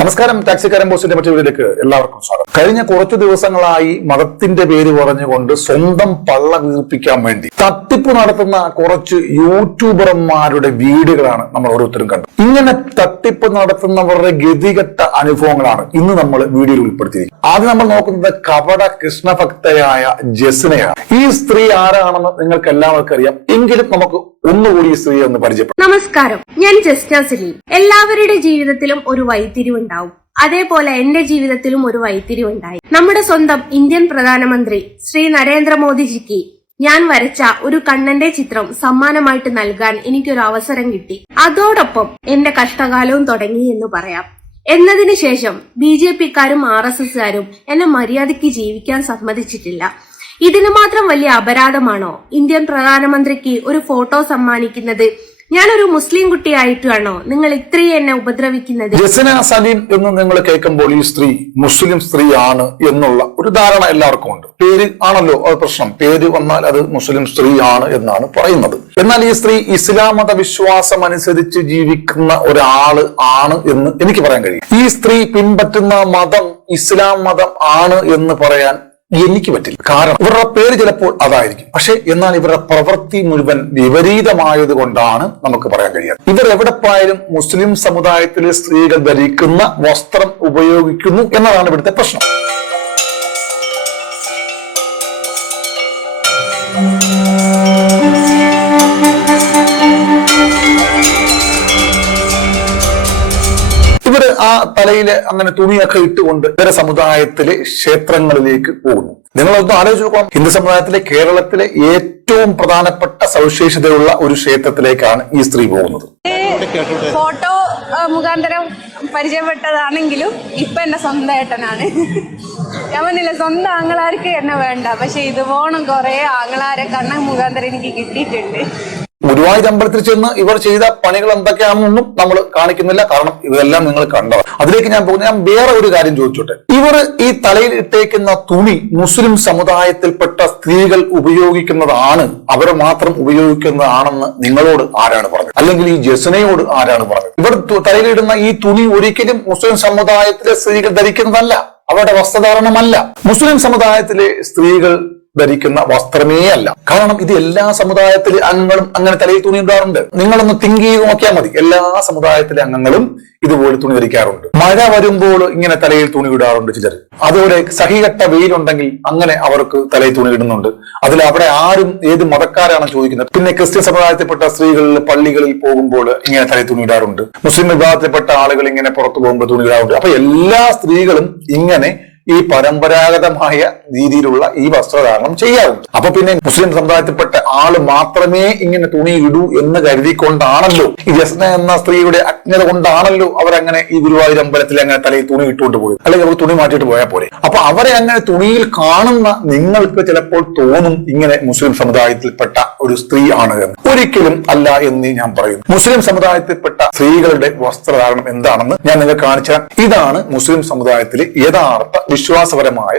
നമസ്കാരം ടാക്സിക്കാരൻ ബോസിന്റെ മറ്റു വീഡിയോയിലേക്ക് എല്ലാവർക്കും സ്വാഗതം. കഴിഞ്ഞ കുറച്ചു ദിവസങ്ങളായി മതത്തിന്റെ പേര് പറഞ്ഞുകൊണ്ട് സ്വന്തം പള്ള വീർപ്പിക്കാൻ വേണ്ടി തട്ടിപ്പ് നടത്തുന്ന കുറച്ച് യൂട്യൂബർമാരുടെ വീടുകളാണ് നമ്മൾ ഓരോരുത്തരും കണ്ടത്. ഇങ്ങനെ തട്ടിപ്പ് നടത്തുന്നവരുടെ ഗതികെട്ട അനുഭവങ്ങളാണ് ഇന്ന് നമ്മൾ വീഡിയോയിൽ ഉൾപ്പെടുത്തിയിരിക്കുന്നത്. ആദ്യം നമ്മൾ നോക്കുന്നത് കപട കൃഷ്ണഭക്തയായ ജസ്നയാണ്. ഈ സ്ത്രീ ആരാണെന്ന് നിങ്ങൾക്ക് എല്ലാവർക്കും അറിയാം. എങ്കിലും നമുക്ക് ഒന്നുകൂടി ഈ ഒന്ന് പരിചയപ്പെടാം നമസ്കാരം. ഞാൻ ജസ്ന സലീം എല്ലാവരുടെ ജീവിതത്തിലും ഒരു വൈത്തിരിവുണ്ടാവും അതേപോലെ എന്റെ ജീവിതത്തിലും ഒരു വൈത്തിരിവുണ്ടായി നമ്മുടെ സ്വന്തം ഇന്ത്യൻ പ്രധാനമന്ത്രി ശ്രീ നരേന്ദ്രമോദിജിക്ക് ഞാൻ വരച്ച ഒരു കണ്ണന്റെ ചിത്രം സമ്മാനമായിട്ട് നൽകാൻ എനിക്കൊരു അവസരം കിട്ടി. അതോടൊപ്പം എന്റെ കഷ്ടകാലവും തുടങ്ങി എന്ന് പറയാം. എന്നതിന് ശേഷം ബി ജെ പിക്കാരും ആർ എസ് എസ്കാരും എന്നെ മര്യാദയ്ക്ക് ജീവിക്കാൻ സമ്മതിച്ചിട്ടില്ല. ഇതിന് മാത്രം വലിയ അപരാധമാണോ? ഇന്ത്യൻ പ്രധാനമന്ത്രിക്ക് ഒരു ഫോട്ടോ സമ്മാനിക്കുന്നത് ഞാനൊരു മുസ്ലിം കുട്ടിയായിട്ടാണോ നിങ്ങൾ ഇത്രയും എന്നെ ഉപദ്രവിക്കുന്നത്? സലീം എന്ന് നിങ്ങൾ കേൾക്കുമ്പോൾ ഈ സ്ത്രീ മുസ്ലിം സ്ത്രീയാണ് എന്നുള്ള ഒരു ധാരണ എല്ലാവർക്കും ഉണ്ട്. പേര് ആണല്ലോ അത് പ്രശ്നം. പേര് വന്നാൽ അത് മുസ്ലിം സ്ത്രീയാണ് എന്നാണ് പറയുന്നത്. എന്നാൽ ഈ സ്ത്രീ ഇസ്ലാം മത വിശ്വാസം അനുസരിച്ച് ജീവിക്കുന്ന ഒരാൾ ആണ് എന്ന് എനിക്ക് പറയാൻ കഴിയും. ഈ സ്ത്രീ പിൻപറ്റുന്ന മതം ഇസ്ലാം മതം ആണ് എന്ന് പറയാൻ എനിക്ക് പറ്റില്ല. കാരണം ഇവരുടെ പേര് ചിലപ്പോൾ അതായിരിക്കും. പക്ഷെ എന്നാൽ ഇവരുടെ പ്രവൃത്തി മുഴുവൻ വിപരീതമായത് കൊണ്ടാണ് നമുക്ക് പറയാൻ കഴിയുന്നത് ഇവർ എവിടെ പോയാലും മുസ്ലിം സമുദായത്തിലെ സ്ത്രീകൾ ധരിക്കുന്ന വസ്ത്രം ഉപയോഗിക്കുന്നു എന്നതാണ് ഇവിടുത്തെ പ്രശ്നം. തലയിൽ അങ്ങനെ തുണിയൊക്കെ ഇട്ടുകൊണ്ട് ഇതര സമുദായത്തിലെ ക്ഷേത്രങ്ങളിലേക്ക് പോകുന്നു. നിങ്ങളൊന്ന് ആലോചിച്ച് നോക്കാം ഹിന്ദു സമുദായത്തിലെ കേരളത്തിലെ ഏറ്റവും പ്രധാനപ്പെട്ട സവിശേഷതയുള്ള ഒരു ക്ഷേത്രത്തിലേക്കാണ് ഈ സ്ത്രീ പോകുന്നത്. ഫോട്ടോ മുഖാന്തരം പരിചയപ്പെട്ടതാണെങ്കിലും ഇപ്പൊ എന്റെ സ്വന്തം ഏട്ടനാണ്. ഞാൻ പറഞ്ഞില്ല സ്വന്തം ആങ്ങളാർക്ക് എന്നെ വേണ്ട. പക്ഷെ ഇതുപോണം കുറെ ആങ്ങളാരെ കണ്ണ മുഖാന്തരം എനിക്ക് കിട്ടിയിട്ടുണ്ട്. ഗുരുവായൂർ അമ്പലത്തിൽ ചെന്ന് ഇവർ ചെയ്ത പണികൾ എന്തൊക്കെയാണെന്നൊന്നും നമ്മൾ കാണിക്കുന്നില്ല. കാരണം ഇതെല്ലാം നിങ്ങൾ കണ്ടത് അതിലേക്ക് ഞാൻ പോകുന്നത് ഞാൻ വേറെ ഒരു കാര്യം ചോദിച്ചോട്ടെ. ഇവർ ഈ തലയിൽ ഇട്ടേക്കുന്ന തുണി മുസ്ലിം സമുദായത്തിൽപ്പെട്ട സ്ത്രീകൾ ഉപയോഗിക്കുന്നതാണ്. അവർ മാത്രം ഉപയോഗിക്കുന്നതാണെന്ന് നിങ്ങളോട് ആരാണ് പറഞ്ഞത്? അല്ലെങ്കിൽ ഈ ജസനയോട് ആരാണ് പറഞ്ഞത്? ഇവർ തലയിലിടുന്ന ഈ തുണി ഒരിക്കലും മുസ്ലിം സമുദായത്തിലെ സ്ത്രീകൾ ധരിക്കുന്നതല്ല. അവരുടെ വസ്ത്രധാരണമല്ല. മുസ്ലിം സമുദായത്തിലെ സ്ത്രീകൾ ധരിക്കുന്ന വസ്ത്രമേ അല്ല. കാരണം ഇത് എല്ലാ സമുദായത്തിലെ അംഗങ്ങളും അങ്ങനെ തലയിൽ തുണി ഇടാറുണ്ട്. നിങ്ങളൊന്ന് തിങ്ക് ചെയ്ത് നോക്കിയാൽ മതി. എല്ലാ സമുദായത്തിലെ അംഗങ്ങളും ഇതുപോലെ തുണി ധരിക്കാറുണ്ട്. മഴ വരുമ്പോൾ ഇങ്ങനെ തലയിൽ തുണി ഇടാറുണ്ട് ചിലർ. അതുപോലെ സഹികെട്ട വെയിലുണ്ടെങ്കിൽ അങ്ങനെ അവർക്ക് തലയിൽ തുണി ഇടുന്നുണ്ട്. അതിൽ അവിടെ ആരും ഏത് മതക്കാരാണ് ചോദിക്കുന്നത്. പിന്നെ ക്രിസ്ത്യൻ സമുദായത്തിൽപ്പെട്ട സ്ത്രീകളിൽ പള്ളികളിൽ പോകുമ്പോൾ ഇങ്ങനെ തലയിൽ തുണി ഇടാറുണ്ട്. മുസ്ലിം വിഭാഗത്തിൽപ്പെട്ട ആളുകൾ ഇങ്ങനെ പുറത്തു പോകുമ്പോൾ തുണി ഇടാറുണ്ട്. അപ്പൊ എല്ലാ സ്ത്രീകളും ഇങ്ങനെ ഈ പരമ്പരാഗതമായ രീതിയിലുള്ള ഈ വസ്ത്രധാരണം ചെയ്യാവും അപ്പൊ പിന്നെ മുസ്ലിം സമുദായത്തിൽപ്പെട്ട ആൾ മാത്രമേ ഇങ്ങനെ തുണി ഇടൂ എന്ന് കരുതിക്കൊണ്ടാണല്ലോ. ഈ ജസ്ന എന്ന സ്ത്രീയുടെ അജ്ഞത കൊണ്ടാണല്ലോ അവരങ്ങനെ ഈ ഗുരുവായൂർ അമ്പലത്തിൽ അങ്ങനെ തലയിൽ തുണി ഇട്ടുകൊണ്ട് പോയത്. അല്ലെങ്കിൽ അവർ തുണി മാറ്റിയിട്ട് പോയാൽ പോലെ അപ്പൊ അവരെ അങ്ങനെ തുണിയിൽ കാണുന്ന നിങ്ങൾക്ക് ചിലപ്പോൾ തോന്നും ഇങ്ങനെ മുസ്ലിം സമുദായത്തിൽപ്പെട്ട ഒരു സ്ത്രീ ആണ് എന്ന്. ഒരിക്കലും അല്ല എന്ന് ഞാൻ പറയുന്നു. മുസ്ലിം സമുദായത്തിൽപ്പെട്ട സ്ത്രീകളുടെ വസ്ത്രധാരണം എന്താണെന്ന് ഞാൻ നിങ്ങൾക്ക് കാണിച്ചാൽ ഇതാണ് മുസ്ലിം സമുദായത്തിലെ യഥാർത്ഥ വിശ്വാസപരമായ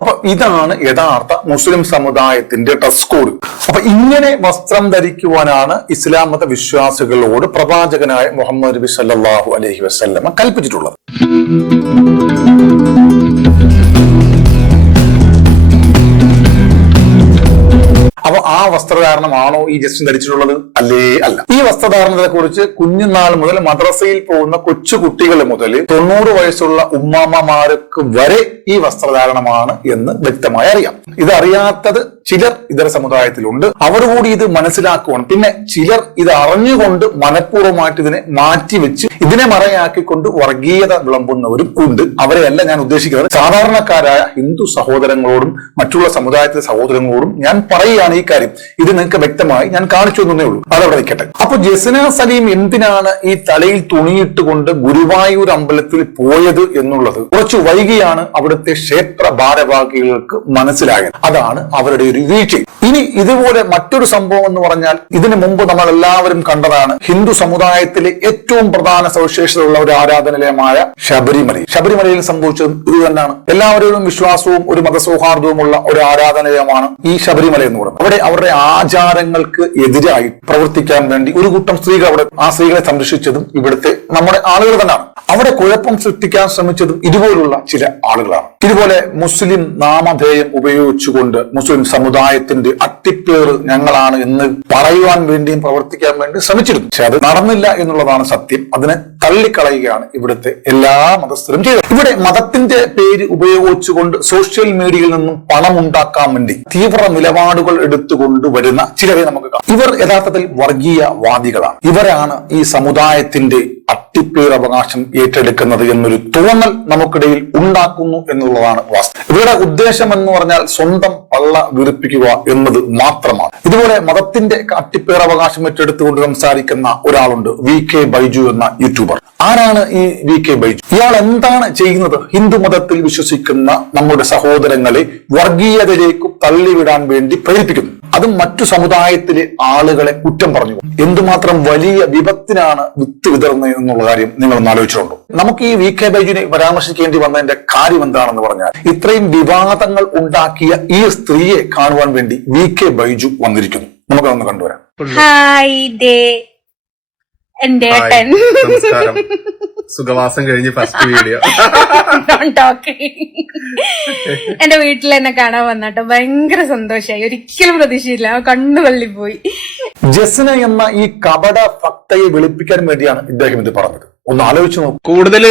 അപ്പൊ ഇതാണ് യഥാർത്ഥ മുസ്ലിം സമുദായത്തിന്റെ ഡ്രസ് കോഡ്. അപ്പൊ ഇങ്ങനെ വസ്ത്രം ധരിക്കുവാനാണ് ഇസ്ലാം മത വിശ്വാസികളോട് പ്രവാചകനായ മുഹമ്മദ് നബി സല്ലാഹു അലഹി വസല്ലമ കൽപ്പിച്ചിട്ടുള്ളത്. ആ വസ്ത്രധാരണമാണോ ഈ ജസ്റ്റിൻ ധരിച്ചിട്ടുള്ളത്? അല്ലേ അല്ല. ഈ വസ്ത്രധാരണത്തെ കുറിച്ച് കുഞ്ഞുനാൾ മുതൽ മദ്രസയിൽ പോകുന്ന കൊച്ചു കുട്ടികൾ മുതൽ തൊണ്ണൂറ് വയസ്സുള്ള ഉമ്മാമ്മമാർക്ക് വരെ ഈ വസ്ത്രധാരണമാണ് എന്ന് വ്യക്തമായി അറിയാം. ഇത് അറിയാത്തത് ചിലർ ഇതര സമുദായത്തിലുണ്ട്. അവർ കൂടി ഇത് മനസ്സിലാക്കുവാണ്. പിന്നെ ചിലർ ഇത് അറിഞ്ഞുകൊണ്ട് മനഃപൂർവമായിട്ട് ഇതിനെ മാറ്റിവെച്ച് ഇതിനെ മറയാക്കിക്കൊണ്ട് വർഗീയത വിളമ്പുന്നവരും ഉണ്ട്. അവരെയല്ല ഞാൻ ഉദ്ദേശിക്കുന്നത്. സാധാരണക്കാരായ ഹിന്ദു സഹോദരങ്ങളോടും മറ്റുള്ള സമുദായത്തിലെ സഹോദരങ്ങളോടും ഞാൻ പറയുകയാണ് ഈ കാര്യം. ഇത് നിങ്ങൾക്ക് വ്യക്തമായി ഞാൻ കാണിച്ചു തന്നേ ഉള്ളൂ. അതവിടെ നിൽക്കട്ടെ. അപ്പൊ ജസ്ന സലീം എന്തിനാണ് ഈ തലയിൽ തുണിയിട്ടുകൊണ്ട് ഗുരുവായൂർ അമ്പലത്തിൽ പോയത് എന്നുള്ളത് കുറച്ച് വൈകിയാണ് അവിടുത്തെ ക്ഷേത്ര ഭാരവാഹികൾക്ക് മനസ്സിലായത്. അതാണ് അവരുടെ ഒരു വീഴ്ച. ഇനി ഇതുപോലെ മറ്റൊരു സംഭവം എന്ന് പറഞ്ഞാൽ ഇതിനു മുമ്പ് നമ്മൾ എല്ലാവരും കണ്ടതാണ് ഹിന്ദു സമുദായത്തിലെ ഏറ്റവും പ്രധാന സവിശേഷതയുള്ള ഒരു ആരാധനാലയമായ ശബരിമല ശബരിമലയിൽ സംഭവിച്ചതും ഇത് തന്നെയാണ്. എല്ലാവരോടും വിശ്വാസവും ഒരു മതസൗഹാർദ്ദവുമുള്ള ഒരു ആരാധനാലയമാണ് ഈ ശബരിമല എന്ന് പറയുന്നത്. അവിടെ അവരുടെ ആചാരങ്ങൾക്ക് എതിരായി പ്രവർത്തിക്കാൻ വേണ്ടി ഒരു കൂട്ടം സ്ത്രീകൾ അവിടെ ആ സ്ത്രീകളെ സംരക്ഷിച്ചതും ഇവിടുത്തെ നമ്മുടെ ആളുകൾ തന്നെയാണ്. അവിടെ കുഴപ്പം സൃഷ്ടിക്കാൻ ശ്രമിച്ചതും ഇതുപോലുള്ള ചില ആളുകളാണ്. ഇതുപോലെ മുസ്ലിം നാമധേയം ഉപയോഗിച്ചുകൊണ്ട് മുസ്ലിം സമുദായത്തിന്റെ അട്ടിപ്പേറ് ഞങ്ങളാണ് എന്ന് പറയുവാൻ വേണ്ടിയും പ്രവർത്തിക്കാൻ വേണ്ടി ശ്രമിച്ചിരുന്നു. പക്ഷെ അത് നടന്നില്ല എന്നുള്ളതാണ് സത്യം. അതിനെ തള്ളിക്കളയുകയാണ് ഇവിടുത്തെ എല്ലാ മതസ്ഥരും ചെയ്തത്. ഇവിടെ മതത്തിന്റെ പേര് ഉപയോഗിച്ചുകൊണ്ട് സോഷ്യൽ മീഡിയയിൽ നിന്നും പണം ഉണ്ടാക്കാൻ വേണ്ടി തീവ്ര നിലപാടുകൾ എടുത്തുകൊണ്ട് വരുന്ന ചിലരെ നമുക്ക് കാണാം. ഇവർ യഥാർത്ഥത്തിൽ വർഗീയവാദികളാണ്. ഇവരാണ് ഈ സമുദായത്തിന്റെ അട്ടിപ്പേർ അവകാശം ഏറ്റെടുക്കുന്നത് എന്നൊരു തോന്നൽ നമുക്കിടയിൽ ഉണ്ടാക്കുന്നു എന്നുള്ളതാണ് വാസ്തവം. ഇവരുടെ ഉദ്ദേശം എന്ന് പറഞ്ഞാൽ സ്വന്തം പള്ള വീർപ്പിക്കുക എന്നത് മാത്രമാണ്. ഇതുപോലെ മതത്തിന്റെ അട്ടിപ്പേർ അവകാശം ഏറ്റെടുത്തുകൊണ്ട് സംസാരിക്കുന്ന ഒരാളുണ്ട് വി കെ ബൈജു എന്ന യൂട്യൂബർ. ആരാണ് ഈ വി കെ ബൈജു? ഇയാൾ എന്താണ് ചെയ്യുന്നത്? ഹിന്ദു മതത്തിൽ വിശ്വസിക്കുന്ന നമ്മുടെ സഹോദരങ്ങളെ വർഗീയതയിലേക്ക് തള്ളിവിടാൻ വേണ്ടി പ്രേരിപ്പിക്കുന്നു. അതും മറ്റു സമുദായത്തിലെ ആളുകളെ കുറ്റം പറഞ്ഞു. എന്തുമാത്രം വലിയ വിപത്തിനാണ് വിത്ത് വിതറുന്നത് എന്നുള്ള കാര്യം നിങ്ങൾ ഒന്ന് ആലോചിച്ചിട്ടുണ്ടോ? നമുക്ക് ഈ വി കെ ബൈജുവിനെ പരാമർശിക്കേണ്ടി വന്നതിന്റെ കാര്യം എന്താണെന്ന് പറഞ്ഞാൽ ഇത്രയും വിവാദങ്ങൾ ഉണ്ടാക്കിയ ഈ സ്ത്രീയെ കാണുവാൻ വേണ്ടി വി കെ ബൈജു വന്നിരിക്കുന്നു. നമുക്കതൊന്ന് കണ്ടുവരാം. ഹായ് ഡേ എന്റെ നമസ്കാരം. സുഖവാസം കഴിഞ്ഞ് ഫസ്റ്റ് വീഡിയോ. Don't talk. എന്റെ വീട്ടിൽ എന്നെ കാണാൻ വന്നിട്ട് ഭയങ്കര സന്തോഷായി ഒരിക്കലും പ്രതീക്ഷയില്ല. കണ്ണു പോയി ജസ്ന എന്ന ഈ കപട ഭക്തയെ വെളുപ്പിക്കാൻ വേണ്ടിയാണ് ഇദ്ദേഹം ഇത് പറഞ്ഞത്. ഒന്ന് ആലോചിച്ച് നോക്കും. കൂടുതൽ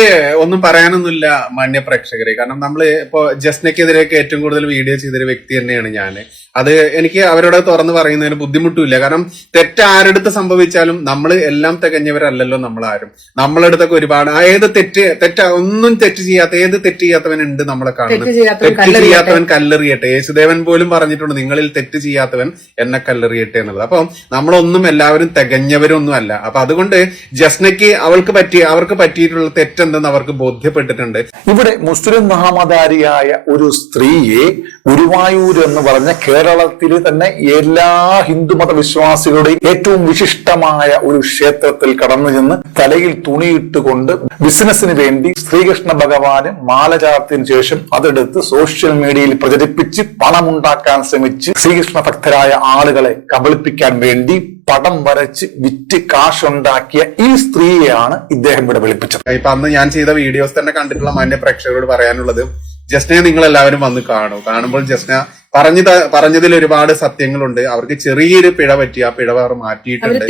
ഒന്നും പറയാനൊന്നുമില്ല മാന്യ പ്രേക്ഷകരെ. കാരണം നമ്മൾ ഇപ്പോ ജസ്നയ്ക്കെതിരെയൊക്കെ ഏറ്റവും കൂടുതൽ വീഡിയോ ചെയ്തൊരു വ്യക്തി തന്നെയാണ് ഞാൻ അത് എനിക്ക് അവരോട് തുറന്നു പറയുന്നതിന് ബുദ്ധിമുട്ടില്ല കാരണം തെറ്റ് ആരെടുത്ത് സംഭവിച്ചാലും നമ്മൾ എല്ലാം തികഞ്ഞവരല്ലല്ലോ നമ്മൾ ആരും നമ്മളടുത്തൊക്കെ ഒരുപാട് ആ ഏത് തെറ്റ് തെറ്റ ഒന്നും തെറ്റ് ചെയ്യാത്ത ഏത് തെറ്റ് ചെയ്യാത്തവൻ ഉണ്ട് നമ്മളെ കാണുന്നത്? തെറ്റ് ചെയ്യാത്തവൻ കല്ലെറിയട്ടെ. ചെയ്യാത്തവൻ കല്ലെറിയട്ടെ. യേശുദേവൻ പോലും പറഞ്ഞിട്ടുണ്ട് നിങ്ങളിൽ തെറ്റ് ചെയ്യാത്തവൻ എന്നെ കല്ലെറിയട്ടെ എന്നുള്ളത്. അപ്പം നമ്മളൊന്നും എല്ലാവരും തികഞ്ഞവരൊന്നും അല്ല അപ്പൊ അതുകൊണ്ട് ജസ്നയ്ക്ക് അവൾക്ക് പറ്റിയ അവർക്ക് പറ്റിയിട്ടുള്ള തെറ്റെന്തെന്ന് അവർക്ക് ബോധ്യപ്പെട്ടിട്ടുണ്ട്. ഇവിടെ മുസ്ലിം മഹാമതാരിയായ ഒരു സ്ത്രീയെ ഗുരുവായൂർ എന്ന് പറഞ്ഞ കേരളത്തിലെ തന്നെ എല്ലാ ഹിന്ദുമത വിശ്വാസികളുടെയും ഏറ്റവും വിശിഷ്ടമായ ഒരു ക്ഷേത്രത്തിൽ കടന്നു ചെന്ന് തലയിൽ തുണിയിട്ടുകൊണ്ട് ബിസിനസിന് വേണ്ടി ശ്രീകൃഷ്ണ ഭഗവാന് മാല ചാർത്തിയതിനു ശേഷം അതെടുത്ത് സോഷ്യൽ മീഡിയയിൽ പ്രചരിപ്പിച്ച് പണമുണ്ടാക്കാൻ ശ്രമിച്ച് ശ്രീകൃഷ്ണ ഭക്തരായ ആളുകളെ കബളിപ്പിക്കാൻ വേണ്ടി പടം വരച്ച് വിറ്റ് കാശുണ്ടാക്കിയ ഈ സ്ത്രീയാണ് ഇദ്ദേഹം ഇവിടെ വിളിപ്പിച്ചത്. ഇപ്പൊ അന്ന് ഞാൻ ചെയ്ത വീഡിയോസ് തന്നെ കണ്ടിട്ടുള്ള മാന്യ പ്രേക്ഷകരോട് പറയാനുള്ളത് ജസ്നയെ നിങ്ങൾ എല്ലാവരും വന്ന് കാണൂ. കാണുമ്പോൾ ജസ്ന പറഞ്ഞത് പറഞ്ഞതിൽ ഒരുപാട് സത്യങ്ങളുണ്ട്. അവർക്ക് ചെറിയൊരു പിഴ പറ്റി ആ പിഴ അവർ മാറ്റിയിട്ടുണ്ട്.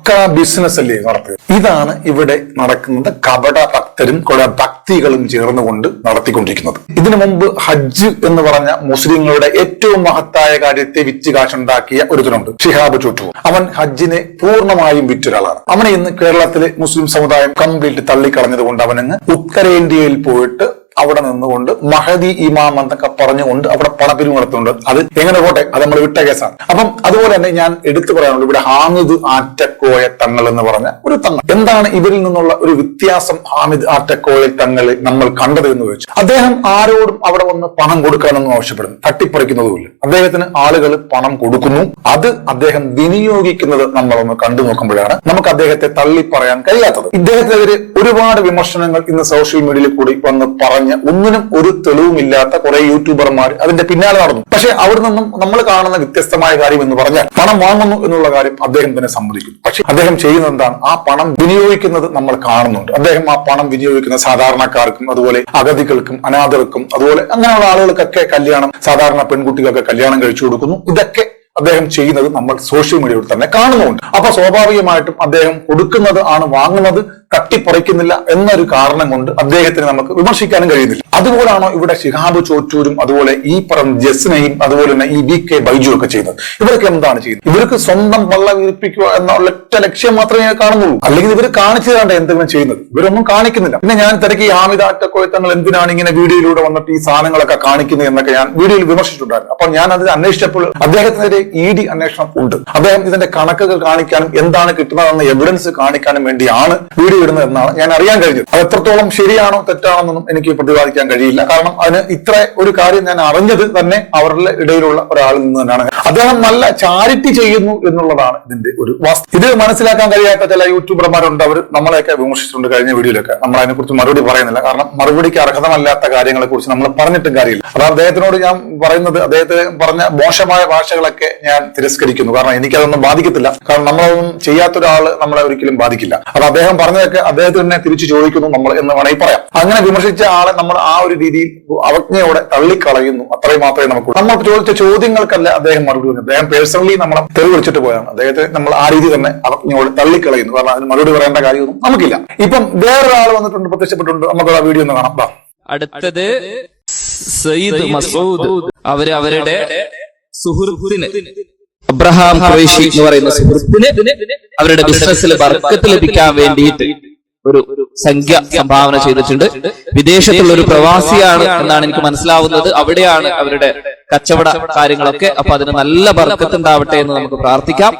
പക്ക ബിസിനസ് അല്ലേ നടത്തുക ഇതാണ് ഇവിടെ നടക്കുന്നത് കപട ഭക്തരും കുറെ ഭക്തികളും ചേർന്നുകൊണ്ട് നടത്തിക്കൊണ്ടിരിക്കുന്നത്. ഇതിനു മുമ്പ് ഹജ്ജ് എന്ന് പറഞ്ഞ മുസ്ലിങ്ങളുടെ ഏറ്റവും മഹത്തായ കാര്യത്തെ വിറ്റ് കാശുണ്ടാക്കിയ ഒരുത്തനുണ്ട് ഷിഹാബ് ചുട്ടു. അവൻ ഹജ്ജിനെ പൂർണമായും വിറ്റൊരാളാണ്. അവനെ ഇന്ന് കേരളത്തിലെ മുസ്ലിം സമുദായം കംപ്ലീറ്റ് തള്ളിക്കളഞ്ഞത് കൊണ്ട് അവനങ്ങ് ഉത്തരേന്ത്യയിൽ പോയിട്ട് അവിടെ നിന്നുകൊണ്ട് മഹദി ഇമാം എന്നൊക്കെ പറഞ്ഞുകൊണ്ട് അവിടെ പണപ്പിരിവ് നടത്തുന്നുണ്ട്. അത് എങ്ങനെ പോട്ടെ? അത് നമ്മൾ വിട്ട കേസാണ്. അപ്പം അതുപോലെ തന്നെ ഞാൻ എടുത്തു പറയാനുള്ളൂ ഇവിടെ ഹാമിദ് ആറ്റക്കോയ തങ്ങൾ എന്ന് പറഞ്ഞ ഒരു തങ്ങൾ. എന്താണ് ഇവരിൽ നിന്നുള്ള ഒരു വ്യത്യാസം ഹാമിദ് ആറ്റക്കോയ തങ്ങൾ നമ്മൾ കണ്ടത് എന്ന് ചോദിച്ചു. അദ്ദേഹം ആരോടും അവിടെ വന്ന് പണം കൊടുക്കണമെന്ന് ആവശ്യപ്പെടുന്നു. തട്ടിപ്പറിക്കുന്നതുമില്ല. അദ്ദേഹത്തിന് ആളുകൾ പണം കൊടുക്കുന്നു. അത് അദ്ദേഹം വിനിയോഗിക്കുന്നത് നമ്മളൊന്ന് കണ്ടു നോക്കുമ്പോഴാണ് നമുക്ക് അദ്ദേഹത്തെ തള്ളി പറയാൻ കഴിയാത്തത്. ഇദ്ദേഹത്തിനെതിരെ ഒരുപാട് വിമർശനങ്ങൾ ഇന്ന് സോഷ്യൽ മീഡിയയിൽ കൂടി വന്ന് പറഞ്ഞ് ഒന്നിനും ഒരു തെളിവുമില്ലാത്ത കുറെ യൂട്യൂബർമാർ അതിന്റെ പിന്നാലെ നടന്നു. പക്ഷെ അവിടെ നിന്നും നമ്മൾ കാണുന്ന വ്യത്യസ്തമായ കാര്യം എന്ന് പറഞ്ഞാൽ പണം വാങ്ങുന്നു എന്നുള്ള കാര്യം അദ്ദേഹം തന്നെ സമ്മതിക്കും പക്ഷെ അദ്ദേഹം ചെയ്യുന്നത് എന്താണ്? ആ പണം വിനിയോഗിക്കുന്നത് നമ്മൾ കാണുന്നുണ്ട്. അദ്ദേഹം ആ പണം വിനിയോഗിക്കുന്ന സാധാരണക്കാർക്കും അതുപോലെ അഗതികൾക്കും അനാഥർക്കും അതുപോലെ അങ്ങനെയുള്ള ആളുകൾക്കൊക്കെ കല്യാണം സാധാരണ പെൺകുട്ടികൾക്ക് കല്യാണം കഴിച്ചു കൊടുക്കുന്നു. ഇതൊക്കെ അദ്ദേഹം ചെയ്യുന്നത് നമ്മൾ സോഷ്യൽ മീഡിയയിൽ തന്നെ കാണുന്നുണ്ട് അപ്പൊ സ്വാഭാവികമായിട്ടും അദ്ദേഹം കൊടുക്കുന്നത് ആണ് വാങ്ങുന്നത് തട്ടിപ്പറിക്കുന്നില്ല എന്നൊരു കാരണം കൊണ്ട് അദ്ദേഹത്തിന് നമുക്ക് വിമർശിക്കാനും കഴിയുന്നില്ല. അതുപോലാണോ ഇവിടെ ശിഹാബ് ചോറ്റൂരും അതുപോലെ ഈ പറഞ്ഞ ജസ്നയും അതുപോലെ തന്നെ ഈ വി കെ ബൈജു ഒക്കെ ചെയ്യുന്നത്? ഇവർക്ക് എന്താണ് ചെയ്യുന്നത്? ഇവർക്ക് സ്വന്തം വള്ളം വീർപ്പിക്കുക എന്ന ഒറ്റ ലക്ഷ്യം മാത്രമേ ഞാൻ കാണുന്നുള്ളൂ. അല്ലെങ്കിൽ ഇവർ കാണിച്ചു തരണ്ട എന്തെങ്കിലും ചെയ്യുന്നത്. ഇവരൊന്നും കാണിക്കുന്നില്ല. പിന്നെ ഞാൻ തിരക്കി ഹാമിദ് ആറ്റക്കോയത്തങ്ങൾ എന്തിനാണ് ഇങ്ങനെ വീഡിയോയിലൂടെ വന്നിട്ട് ഈ സാധനങ്ങളൊക്കെ കാണിക്കുന്നത് എന്നൊക്കെ ഞാൻ വീഡിയോയിൽ വിമർശിച്ചിട്ടുണ്ടായിരുന്നു. അപ്പൊ ഞാൻ അത് അന്വേഷിച്ചപ്പോൾ അദ്ദേഹത്തിനെതിരെ ഇ ഡി അന്വേഷണം ഉണ്ട്. അദ്ദേഹം ഇതിന്റെ കണക്കുകൾ കാണിക്കാനും എന്താണ് കിട്ടുന്നതെന്ന എവിഡൻസ് കാണിക്കാനും വേണ്ടിയാണ് വീഡിയോ ഇടുന്നത് എന്നാണ് ഞാൻ അറിയാൻ കഴിഞ്ഞത്. അത് എത്രത്തോളം ശരിയാണോ തെറ്റാണോ എന്നൊന്നും എനിക്ക് പ്രതിപാദിക്കാൻ കഴിയില്ല. കാരണം അതിന് ഇത്ര ഒരു കാര്യം ഞാൻ അറിഞ്ഞത് തന്നെ അവരുടെ ഇടയിലുള്ള ഒരാളിൽ നിന്ന് തന്നെയാണ്. അദ്ദേഹം നല്ല ചാരിറ്റി ചെയ്യുന്നു എന്നുള്ളതാണ് ഇതിന്റെ ഒരു വസ്തു ഇത് മനസ്സിലാക്കാൻ കഴിയാത്ത ചില യൂട്യൂബർമാരുണ്ട്. അവർ നമ്മളെയൊക്കെ വിമർശിച്ചിട്ടുണ്ട് കഴിഞ്ഞ വീഡിയോയിലൊക്കെ. നമ്മൾ അതിനെക്കുറിച്ച് മറുപടി പറയുന്നില്ല. കാരണം മറുപടിക്ക് അർഹതമല്ലാത്ത കാര്യങ്ങളെ കുറിച്ച് നമ്മൾ പറഞ്ഞിട്ടും കാര്യമില്ല. അത് അദ്ദേഹത്തിനോട് ഞാൻ പറയുന്നത് അദ്ദേഹത്തെ പറഞ്ഞ മോശമായ ഭാഷകളൊക്കെ ഞാൻ തിരസ്കരിക്കുന്നു. കാരണം എനിക്കതൊന്നും ബാധിക്കത്തില്ല. കാരണം നമ്മളൊന്നും ചെയ്യാത്ത ഒരാൾ നമ്മളെ ഒരിക്കലും ബാധിക്കില്ല. അത് അദ്ദേഹം പറഞ്ഞതൊക്കെ അദ്ദേഹത്തിന് തന്നെ തിരിച്ചു ചോദിക്കുന്നു നമ്മൾ എന്ന് വേണമെങ്കിൽ പറയാം. അങ്ങനെ വിമർശിച്ച ആളെ നമ്മൾ ആ ഒരു രീതിയിൽ അവജ്ഞയോടെ തള്ളിക്കളയുന്നു. അത്രയും മാത്രമേ നമുക്ക് നമ്മൾ ചോദിച്ച ചോദ്യങ്ങൾക്കല്ല അദ്ദേഹം മറുപടി പറഞ്ഞു അദ്ദേഹം പേഴ്സണലി നമ്മളെ തെറി വിളിച്ചിട്ട് പോയാണ് അദ്ദേഹത്തെ നമ്മൾ ആ രീതി തന്നെ അവജ്ഞയോടെ തള്ളിക്കളയുന്നു. കാരണം അതിന് മറുപടി പറയേണ്ട കാര്യമൊന്നും നമുക്കില്ല. ഇപ്പം വേറൊരാൾ വന്നിട്ടുണ്ട് പ്രത്യക്ഷപ്പെട്ടിട്ടുണ്ട്. നമുക്ക് ആ വീഡിയോ ഒന്ന് കാണാം. അടുത്തത് സയ്യിദ് മസൂദ് അവർ അവരുടെ സുഹൃത്തിന് അബ്രഹാം ഖുറൈഷി എന്ന് പറയുന്ന സുഹൃത്തിന് അവരുടെ ബിസിനസ്സിൽ ബർക്കത്ത് ലഭിക്കാൻ വേണ്ടിയിട്ട് ഒരു സംഖ്യ സംഭാവന ചെയ്തിട്ടുണ്ട്. വിദേശത്തുള്ള ഒരു പ്രവാസിയാണ് എന്നാണ് എനിക്ക് മനസ്സിലാവുന്നത്. അവിടെയാണ് അവരുടെ കച്ചവട കാര്യങ്ങളൊക്കെ. അപ്പൊ അതിന് നല്ല ബർക്കത്ത് ഉണ്ടാവട്ടെ എന്ന് നമുക്ക് പ്രാർത്ഥിക്കാം.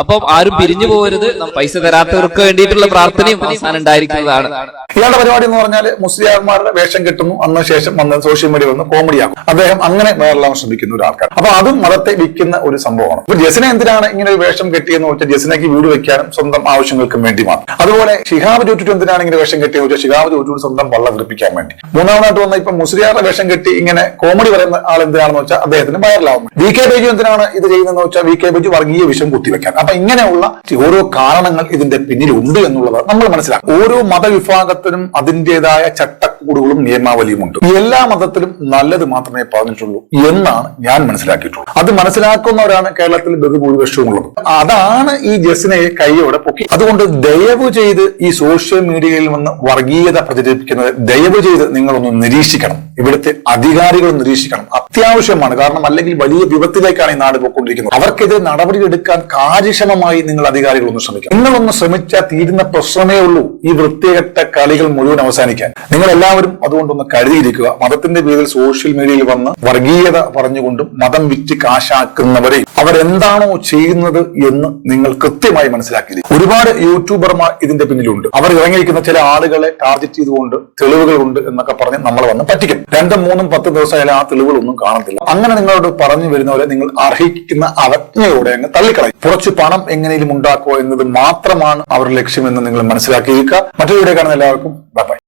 അപ്പം ആരും പിരിഞ്ഞു പോകരുത്. പൈസ തരാത്തവർക്ക് വേണ്ടിയിട്ടുള്ള പ്രാർത്ഥനയും അവസാനം ഉണ്ടായിരിക്കുന്നതാണ്. ഇയാളുടെ പരിപാടി എന്ന് പറഞ്ഞാൽ മുസ്ലിയാർമാരുടെ വേഷം കിട്ടുന്നു. അന്ന് ശേഷം വന്ന് സോഷ്യൽ മീഡിയ വന്ന് കോമഡിയാകും അദ്ദേഹം അങ്ങനെ വേറെല്ലാം ശ്രമിക്കുന്ന ഒരു ആൾക്കാർ അപ്പൊ അതും മതത്തെ വിൽക്കുന്ന ഒരു സംഭവമാണ്. അപ്പൊ ജസിനെ എന്തിനാണ് ഇങ്ങനെ ഒരു വേഷം കെട്ടിയെന്ന് വെച്ചാൽ ജസിനയ്ക്ക് വീട് വെക്കാനും സ്വന്തം ആവശ്യങ്ങൾക്കും വേണ്ടി മാത്രം. അതുപോലെ ഷിഹാബ് ചുറ്റിട്ട് എന്തിനാണ് ഇങ്ങനെ വേഷം കെട്ടിയെന്ന് വെച്ചാൽ ഷിഹാബ് ചോറ്റിട്ട് സ്വന്തം വള്ളം തെറിപ്പിക്കാൻ വേണ്ടി. മൂന്നാമതായിട്ട് വന്ന ഇപ്പൊ മുസ്ലിയാറുടെ വേഷം കെട്ടി ഇങ്ങനെ കോമഡി പറയുന്ന ആൾ എന്തിനാണെന്ന് വെച്ചാൽ അദ്ദേഹത്തിന് വൈറലാവുന്നു വി കെ ബേജു എന്തിനാണ് ഇത് ചെയ്യുന്നതെന്ന് വെച്ചാൽ വി കെ ബേജു വർഗീയ വിഷം കുത്തിവെക്കാൻ. അപ്പൊ ഇങ്ങനെയുള്ള ഓരോ കാരണങ്ങൾ ഇതിന്റെ പിന്നിൽ ഉണ്ട് എന്നുള്ളത് നമ്മൾ മനസ്സിലാക്കും ഓരോ മതവിഭാഗത്തിനും അതിന്റെതായ ചട്ടക്കൂടുകളും നിയമാവലിയും ഉണ്ട്. എല്ലാ മതത്തിലും നല്ലത് മാത്രമേ പറഞ്ഞിട്ടുള്ളൂ എന്നാണ് ഞാൻ മനസ്സിലാക്കിയിട്ടുള്ളത്. അത് മനസ്സിലാക്കുന്നവരാണ് കേരളത്തിൽ ബഹുഭൂരിപക്ഷവും ഉള്ളത്. അതാണ് ഈ ജസിനെ കൈയോടെ പൊക്കി. അതുകൊണ്ട് ദയവ് ചെയ്ത് ഈ സോഷ്യൽ മീഡിയയിൽ വന്ന് വർഗീയത പ്രചരിപ്പിക്കുന്നത് ദയവ് ചെയ്ത് നിങ്ങളൊന്ന് നിരീക്ഷിക്കണം. ഇവിടുത്തെ അധികാരികൾ നിരീക്ഷിക്കണം. അത്യാവശ്യമാണ്. കാരണം അല്ലെങ്കിൽ വലിയ വിപത്തിലേക്കാണ് ഈ നാട് പോയിക്കൊണ്ടിരിക്കുന്നത്. അവർക്കെതിരെ നടപടിയെടുക്കാൻ കാര്യക്ഷമമായി നിങ്ങൾ അധികാരികൾ ഒന്ന് ശ്രമിക്കണം. നിങ്ങളൊന്ന് ശ്രമിച്ചാൽ തീരുന്ന പ്രശ്നമേ ഉള്ളൂ ഈ വൃത്തികെട്ട കളികൾ മുഴുവൻ അവസാനിക്കാൻ. നിങ്ങൾ എല്ലാവരും അതുകൊണ്ടൊന്ന് കരുതിയിരിക്കുക മതത്തിന്റെ പേരിൽ സോഷ്യൽ മീഡിയയിൽ വന്ന് വർഗീയത പറഞ്ഞുകൊണ്ടും മതം വിറ്റ് കാശാക്കുന്നവരെ അവരെന്താണോ ചെയ്യുന്നത് എന്ന് നിങ്ങൾ കൃത്യമായി മനസ്സിലാക്കിയിരിക്കും ഒരുപാട് യൂട്യൂബർമാർ ഇതിന്റെ പിന്നിലുണ്ട്. അവർ ഇറങ്ങിയിരിക്കുന്ന ചില ആളുകളെ ടാർഗറ്റ് ചെയ്തുകൊണ്ട് തെളിവുകളുണ്ട് എന്നൊക്കെ പറഞ്ഞ് നമ്മളെ വന്ന് പറ്റിക്കും. രണ്ടും മൂന്നും പത്ത് ദിവസമായാലും ആ തെളിവുകളൊന്നും കാണത്തില്ല. അങ്ങനെ നിങ്ങളോട് പറഞ്ഞു വരുന്നവരെ നിങ്ങൾ അർഹിക്കുന്ന അവജ്ഞയോടെ അങ്ങ് തള്ളിക്കളയും. കുറച്ച് പണം എങ്ങനെയും ഉണ്ടാക്കുക എന്നത് മാത്രമാണ് അവരുടെ ലക്ഷ്യമെന്ന് നിങ്ങൾ മനസ്സിലാക്കിയിരിക്കുക. മറ്റൊരു വീഡിയോ കാണുന്ന എല്ലാവർക്കും ബൈ